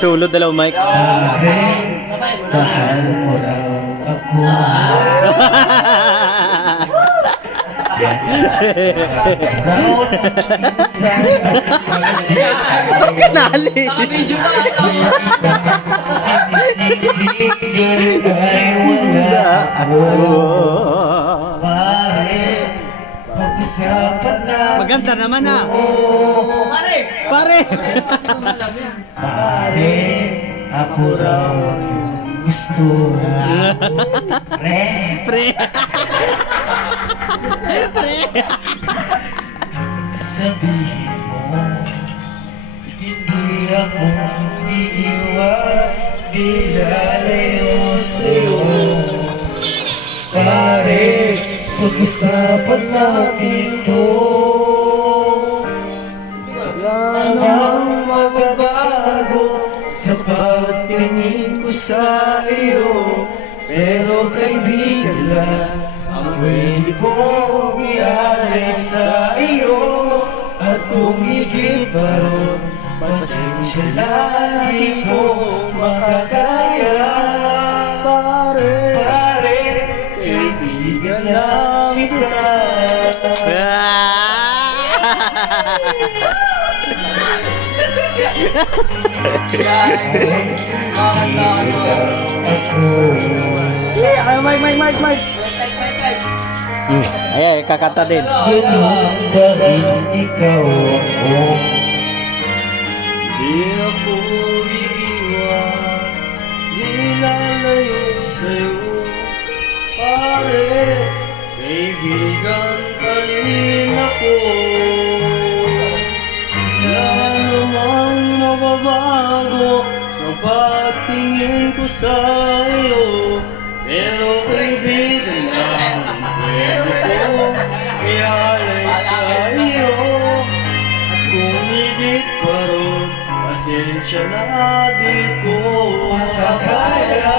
Sulod dalaw mic. Mahal mo raw ako. Bakit nali? Sinisigil ay wala ako. Pare, pag-usapan natin. Maganda naman ah. Pare! Pare! Pare, ako raw yung gusto. Pre! Pre! Pre! Sabihin mo, hindi ako iiwas, di lalayo sa'yo. Pare, pag-usapan natin to. Wala namang magbabago sa pagtingin ko sa iyo. Pero kaibigan lang ang pwede kong ialay sa iyo. At kung higit pa ron, pasensya na di ko makakaya. Pare, kaibigan lang kita. Mike. Ay, kakanta din. Ganun ba rin ikaw ako? Di ako iiwas, di lalayo sa'yo. Pare, kaibigan pa rin ako. Wala namang mababago sa pagtingin ko sa iyo. Pero kaibigan lang pwede ko ialay sa iyo. At kung higit pa ron, pasensya na di ko makakaya.